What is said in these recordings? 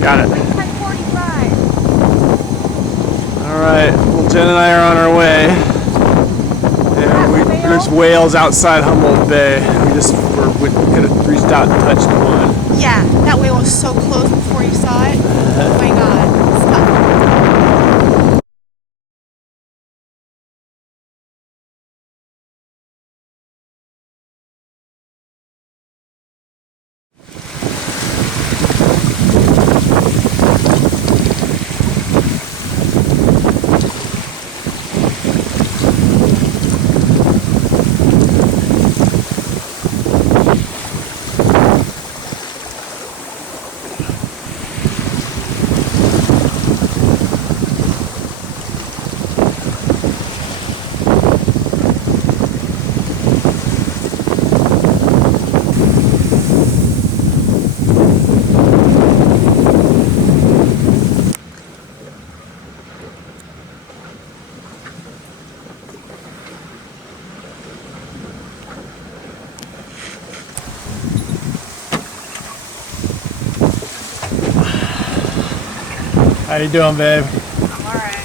Got it. 10:45. Alright, well Jen and I are on our way. And there's whales outside Humboldt Bay. We could have reached out and touched one. Yeah, that whale was so close before you saw it. Oh my god. Stop. How you doing, babe? I'm alright.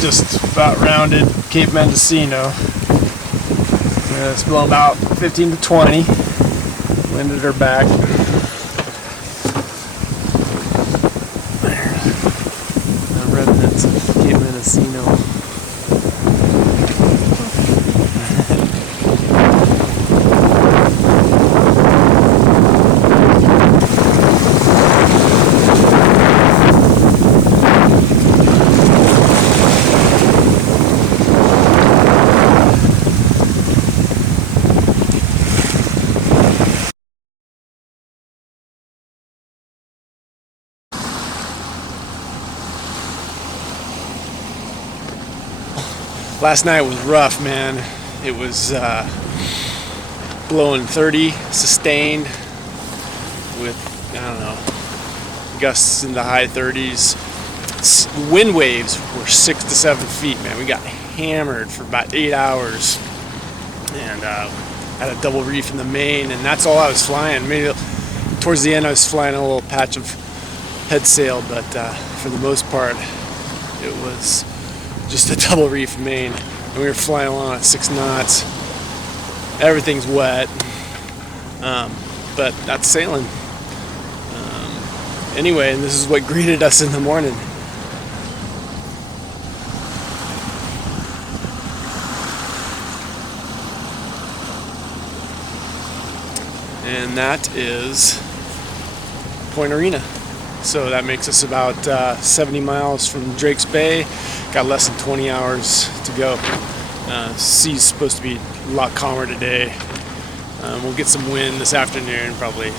Just about rounded Cape Mendocino. It's blowing about 15 to 20. Wind at her back. The remnants of Cape Mendocino. Last night was rough, man. It was blowing 30 sustained with, I don't know, gusts in the high 30s. Wind waves were 6 to 7 feet, man. We got hammered for about 8 hours and had a double reef in the main, and that's all I was flying. Maybe towards the end I was flying a little patch of head sail, but for the most part it was just a double reef main, and we were flying along at 6 knots. Everything's wet, but that's sailing. Anyway, and this is what greeted us in the morning. And that is Point Arena. So that makes us about 70 miles from Drake's Bay. Got less than 20 hours to go. Sea's supposed to be a lot calmer today. We'll get some wind this afternoon, probably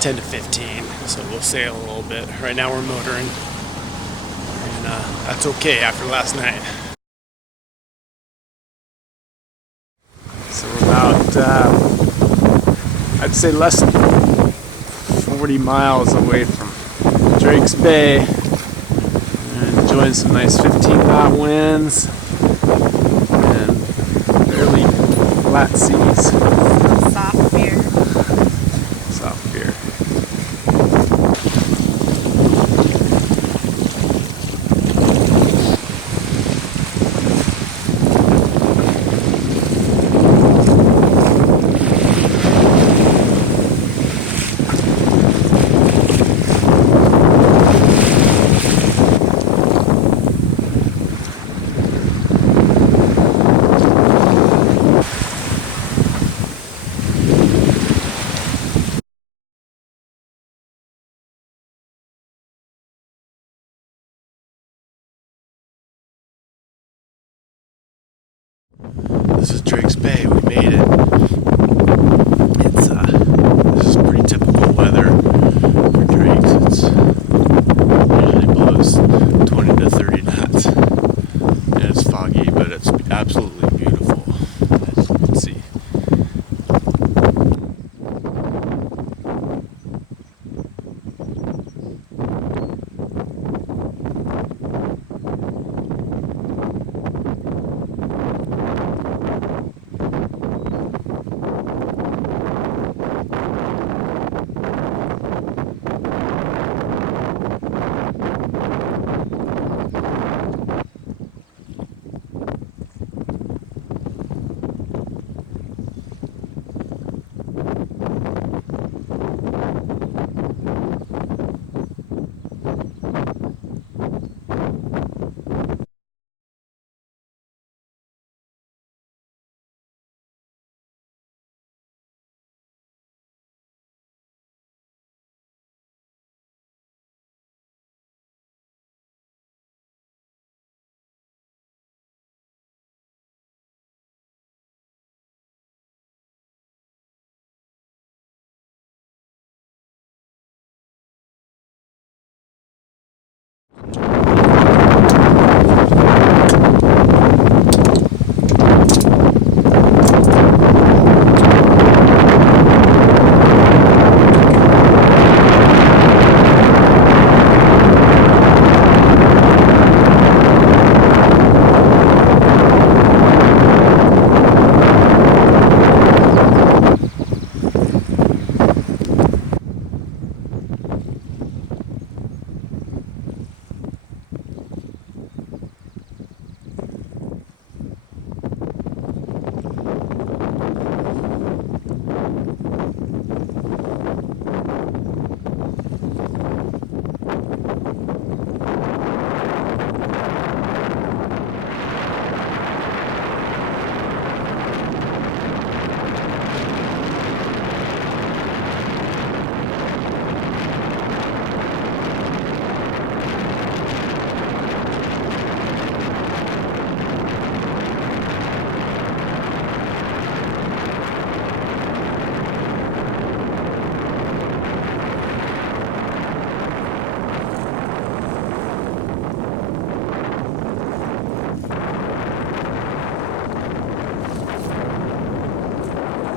10 to 15. So we'll sail a little bit. Right now we're motoring, and that's okay after last night. So we're about, I'd say less than 40 miles away from Drake's Bay, and enjoying some nice 15-knot winds and fairly flat seas. Soft beer. Soft beer. This is Drake's Bay. We made it.